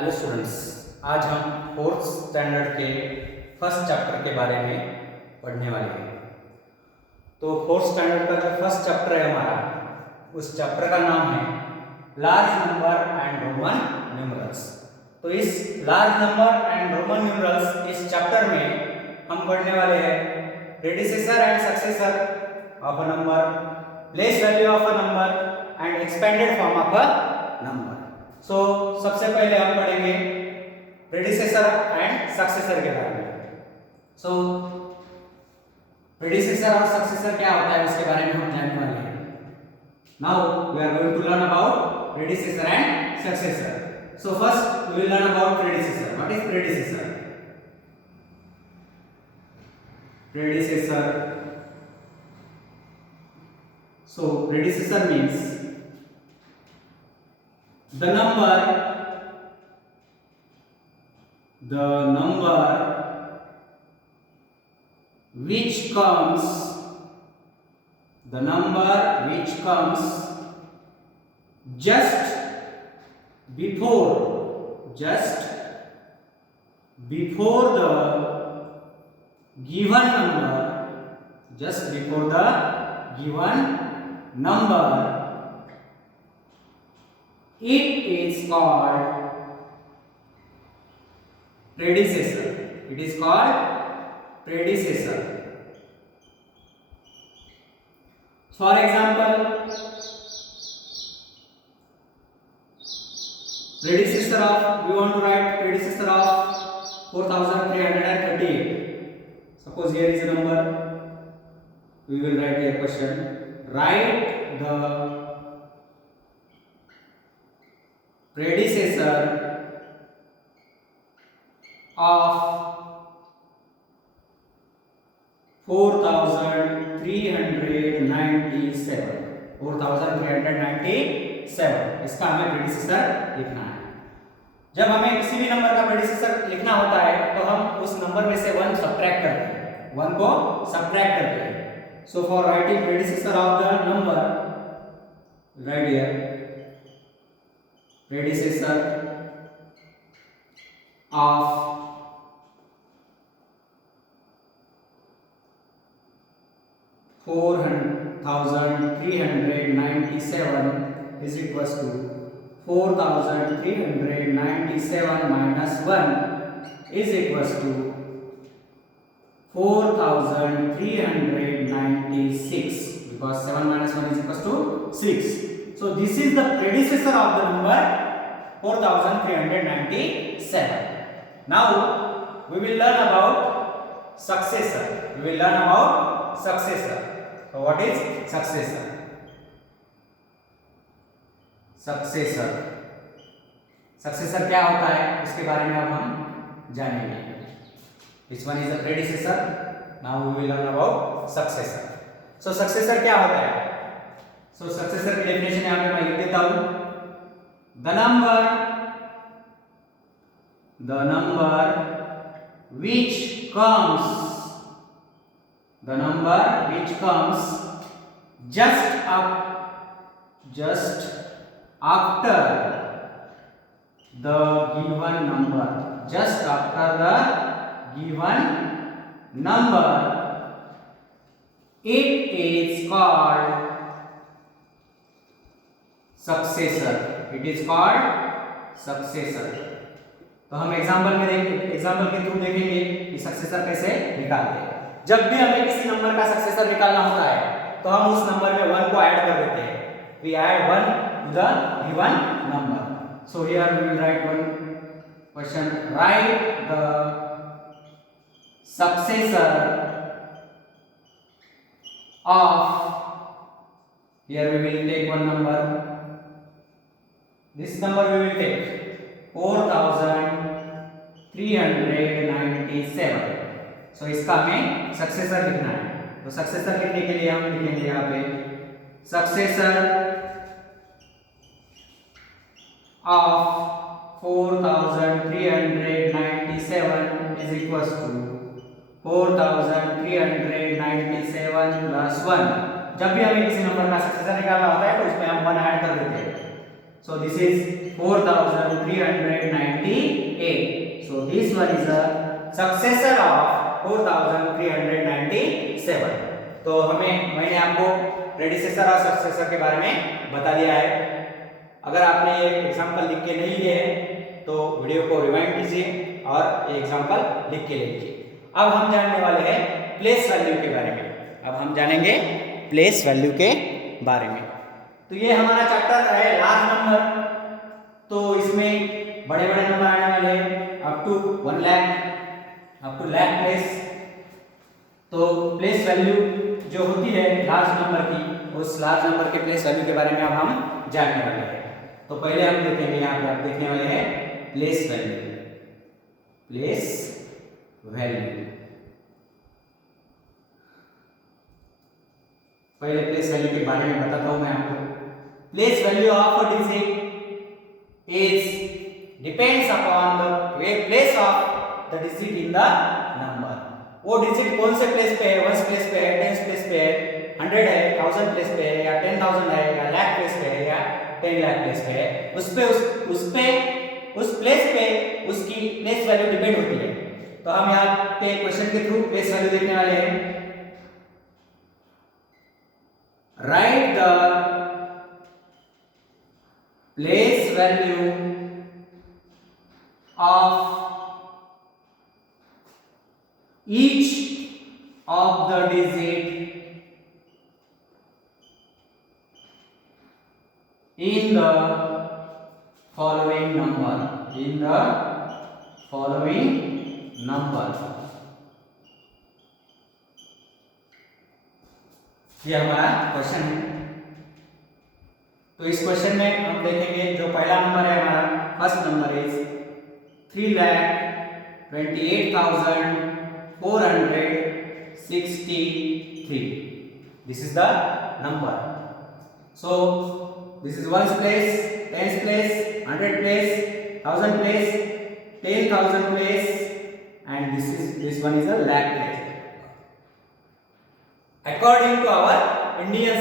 Hello students, आज हम fourth standard के फर्स्ट चैप्टर के बारे में पढ़ने वाले हैं। तो फोर्थ स्टैंडर्ड का जो फर्स्ट चैप्टर है हमारा, उस चैप्टर का नाम है large number and Roman numerals. तो इस large number and Roman numerals इस चैप्टर में हम पढ़ने वाले हैं predecessor and successor of a number, place value of a number and expanded form of a number. So सबसे पहले हम पढ़ेंगे प्रेडिसेसर एंड सक्सेसर के बारे में। सो प्रेडिसेसर और सक्सेसर क्या होता है उसके बारे में हम जानने वाले हैं। Now we are going to learn about predecessor and successor. So first we will learn about predecessor. What is predecessor? Predecessor. So predecessor means the number which comes just before the given number, it is called predecessor. It is called predecessor. For example, predecessor of, we want to write predecessor of 4338. Suppose here is a number, we will write here question. Write the predecessor of 4397। इसका हमें predecessor लिखना है। जब हमें किसी भी number का predecessor लिखना होता है तो हम उस नंबर में से 1 सब्ट्रैक्ट करते हैं, 1 को सब्ट्रैक्ट करते हैं। So for writing predecessor of the number, write here predecessor of 4397 is equals to 4397 minus 1 is equals to 4396, because 7 minus 1 is equals to 6. So this is the predecessor of the number 4397. Now we will learn about successor. So what is successor? Successor क्या होता है उसके बारे में अब हम जानेंगे। Which one is the predecessor? Now we will learn about successor. So successor क्या होता है? So successor की definition यहाँ पे मैं लिख देता हूँ। The number which comes just after the given number, it is called successor. तो हम एग्जांपल के थ्रू देखेंगे कि सक्सेसर कैसे निकालते हैं। जब भी हमें किसी नंबर का सक्सेसर निकालना होता है तो हम उस नंबर में 1 को ऐड कर देते हैं। We add 1 to the given number. So here we will write one question. Write the successor of, here we will take one number, this number we will take 4397. So इसका हमें successor लिखना है। तो successor लिखने के लिए हम लिखेंगे यहाँ पे successor of 4397 is equals to 4397 plus 1। जब भी हमें किसी नंबर का सक्सेसर निकालना होता है तो इसमें हम 1 ऐड कर देते हैं। So this is 4398. So this one is a successor of 4397. तो मैंने आपको प्रेडिसेसर और सक्सेसर के बारे में बता दिया है। अगर आपने ये एग्जांपल लिख के नहीं लिए हैं तो वीडियो को रिवाइंड कीजिए और ये एग्जांपल लिख के लीजिए। अब हम जानने वाले हैं प्लेस वैल्यू के बारे में। अब हम जानेंगे प्लेस वैल्यू के बारे में। तो ये हमारा चैप्टर है लार्ज नंबर। तो इसमें बड़े बड़े नंबर आने वाले हैं up to 1 lakh, up to lakh place. तो प्लेस वैल्यू जो होती है लार्ज नंबर की, उस लार्ज नंबर के प्लेस वैल्यू के बारे में अब हम जानने वाले हैं। तो पहले हम देखेंगे, यहाँ पे आप देखने वाले हैं प्लेस वैल्यू। प्लेस वैल्यू, पहले प्लेस वैल्यू के बारे में बताता हूं मैं आपको। Place value of a digit is depends upon the place of the digit in the number. वो डिजिट कौन से प्लेस पे है, 1 प्लेस पे है, 10 प्लेस पे है, 100 है, 1000 प्लेस पे है, या 10,000 है, या लाख प्लेस पे है, या 10 लाख प्लेस पे है, उस प्लेस पे उसकी प्लेस वैल्यू डिपेंड होती है। तो हम यहाँ पे क्वेश्चन के थ्रू प्लेस वैल्यू देखने वाले हैं। Right the place value of each of the digit in the following number. In the following number. ये हमारा क्वेश्चन है। तो इस क्वेश्चन में हम देखेंगे जो पहला नंबर है हमारा, first number is 3,28,463. This is the number. So this is 1's place, 10's place, 100 place, 1000 place, 10,000 place, and this one is a lakh place. According to our Indian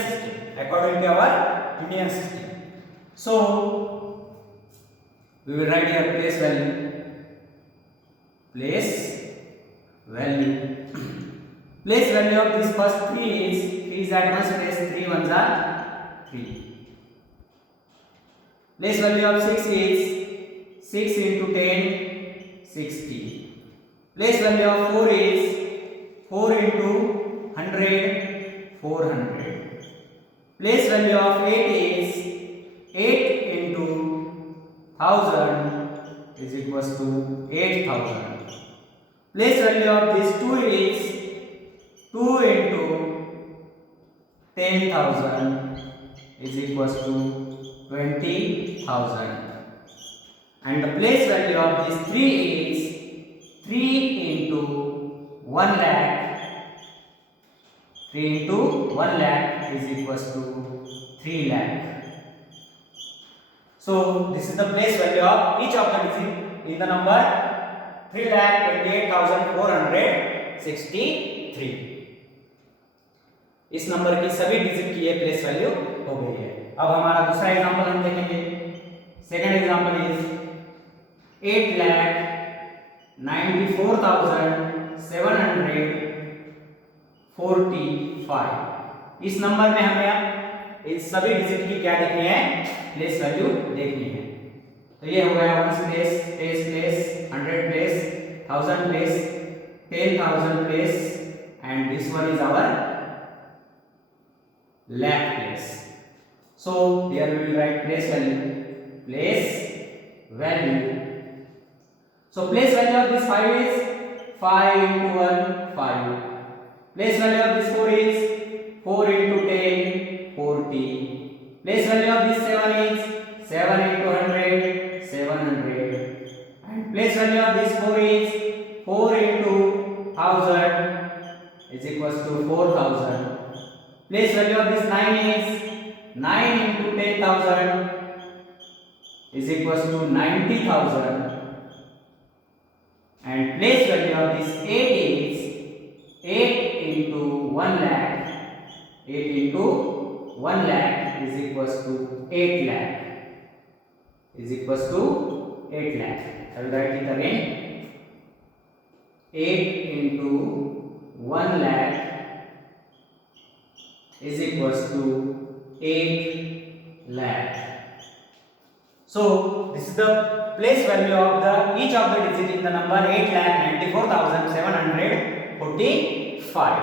system. So we will write here place value. Place value of this first 3 is at 1's place, 3 1s are 3. Place value of 6 is 6 into 10, 60. Place value of 4 is 4 into 100, 400. Place value of 8 is 8 into 1000 is equals to 8,000. Place value of this 2 is 2 into 10,000 is equals to 20,000. And the place value of this 3 is 3 into 1 lakh. 3 into 1 lakh is equals to 3 lakh. So this is the place value of each of the digit in the number 3,28,463. इस number की सभी digit की ये place value हो गई है। अब हमारा दूसरा एग्जांपल हम देखेंगे। Second example is 8,94,745. इस नंबर में हमें इस सभी डिजिट की क्या देखनी है, प्लेस वैल्यू देखनी है। तो ये हो गया 1's place, 10's place, 100 place, 1000 place, 10,000 place, and this one is our lakh place. So here we will write place value. So place value of this 5 is 5 into 1, 5. Place value of this 4 is 4 into 10, 40. Place value of this 7 is 7 into 100, 700. And place value of this 4 is 4 into 1000 is equals to 4,000. Place value of this 9 is 9 into 10,000 is equals to 90,000. And place value of this 8 is 8 into 1 lakh. 8 into 1 lakh is equals to 8 lakh. is equals to 8 lakh. I will write it again. 8 into 1 lakh is equals to 8 lakh. So this is the place value of the each of the digit in the number 8,94,745.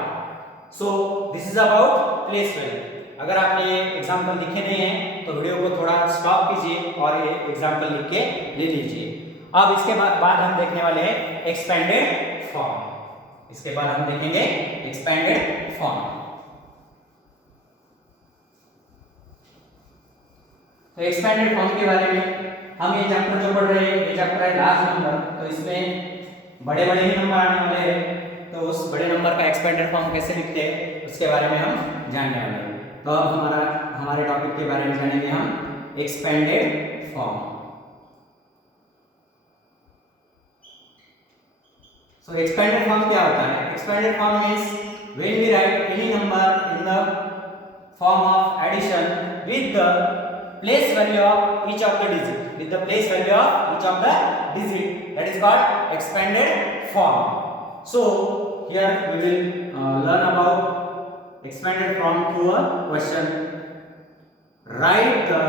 So this is about place value. अगर आपने ये example लिखे नहीं है तो video को थोड़ा stop कीजिए और ये एग्जाम्पल लिख के ले लीजिए. अब इसके बाद हम देखने वाले हैं एक्सपेंडेड फॉर्म. इसके बाद हम देखेंगे एक्सपेंडेड फॉर्म. तो एक्सपेंडेड फॉर्म के बारे में हम ये चैप्टर जो पढ़ रहे हैं ये चैप्टर है लार्ज नंबर. तो इसमें बड़े बड़े ही नंबर आने वाले हैं. तो उस बड़े नंबर का एक्सपेंडेड फॉर्म कैसे लिखते हैं उसके बारे में हम जानने वाले हैं. तो अब हमारे टॉपिक के बारे में जानेंगे हम expanded form. So expanded form क्या होता है? Expanded form means when we write any number in the form of addition with the place value of each of the digit, with the place value of each of the digit, that is called expanded form. So here we will learn about expanded form through a question. Write the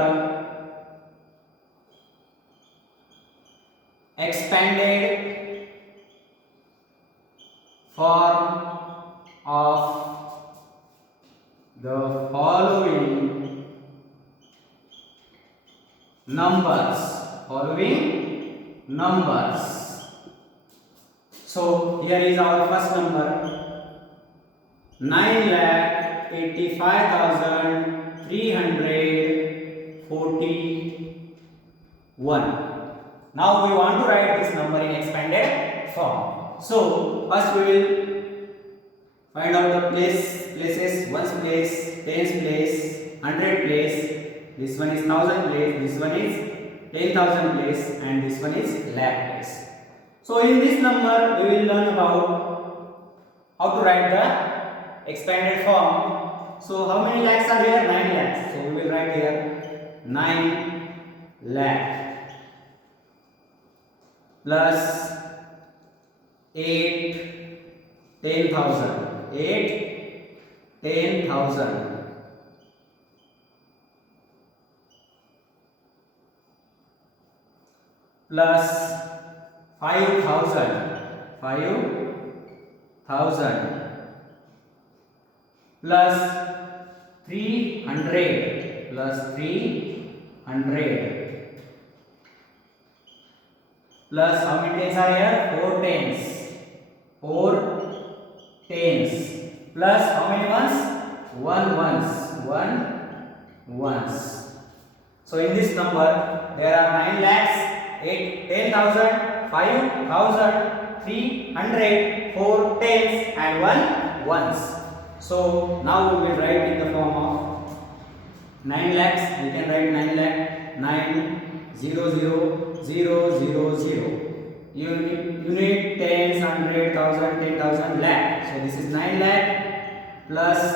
expanded form of the following numbers. So here is our first number 9,85,341. Now we want to write this number in expanded form. So first we will find out the places, ones place, tens place, 100 place. This one is 1000 place, this one is 10,000 place, and this one is lakh place. So in this number we will learn about how to write the expanded form. So how many lakhs are here? 9 lakhs. So we will write here 9 lakh plus 8 10,000. 8 10,000 plus 5,000 plus 300 plus 300 plus how many tens are here? 4 tens plus how many ones? 1 ones. So in this number there are 9 lakhs, 10,000, 5,000, 300, 4 tens and 1 ones. So now we will write in the form of 9 lakhs. We can write 9 lakh 9,000,000. Unit, tens, 100, 1000, 10,000, lakh. So this is 9 lakh plus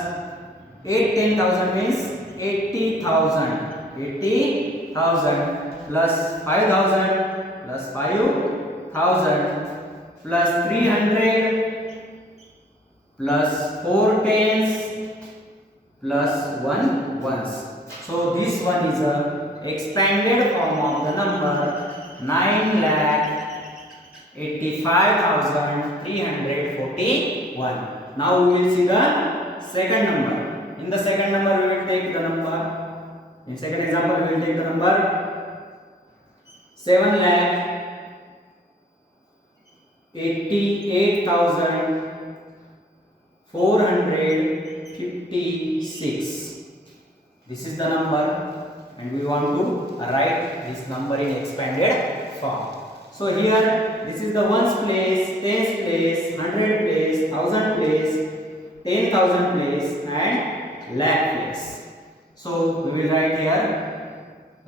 8 10,000 means 80,000. 80,000 plus 5,000 plus 5,000 plus 300 plus 4 tens plus 1 ones. So this one is a expanded form of the number 9,85,341. Now we will see the second number. In the second number we will take the number. In second example we will take the number 7,88,456. This is the number and we want to write this number in expanded form. So here this is the ones place, tens place, 100 place, 1000 place, 10,000 place and lakh place. So we will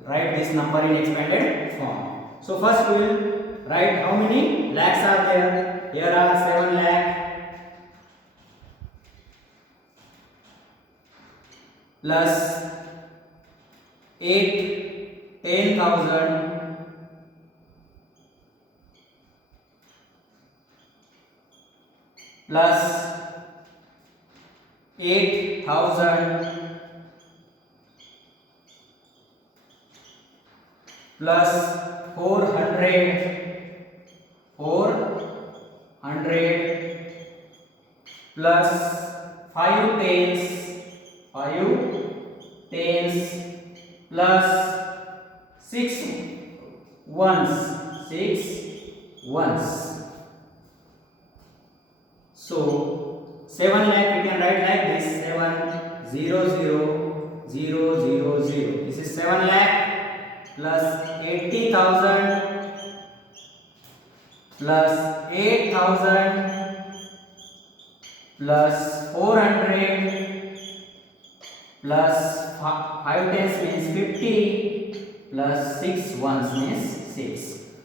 write this number in expanded form. So first we will write how many lakhs are there. Here are 7 lakh plus 8 10,000 plus 8,000 plus 400 plus 5 tens plus 6 ones. So 7 lakh we can write like this, 700,000. This is 7 lakh plus 80,000 plus 8,000 plus 400 plus 5 tens means 50 plus 6 ones means 6.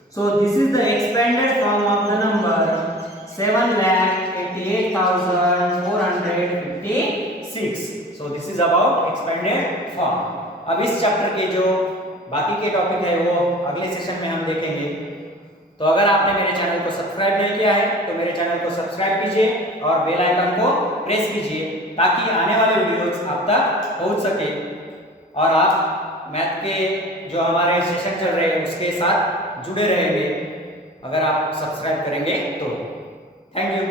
So this is the expanded form of the number 7,88,456. So this is about expanded form. अब इस chapter के जो बाकी के topic है वो अगले session में हम देखेंगे। तो अगर आपने मेरे चैनल को सब्सक्राइब नहीं किया है तो मेरे चैनल को सब्सक्राइब कीजिए और बेल आइकन को प्रेस कीजिए ताकि आने वाले वीडियोस आप तक पहुंच सके और आप मैथ के जो हमारे सेशन चल रहे हैं उसके साथ जुड़े रहेंगे अगर आप सब्सक्राइब करेंगे तो। Thank you.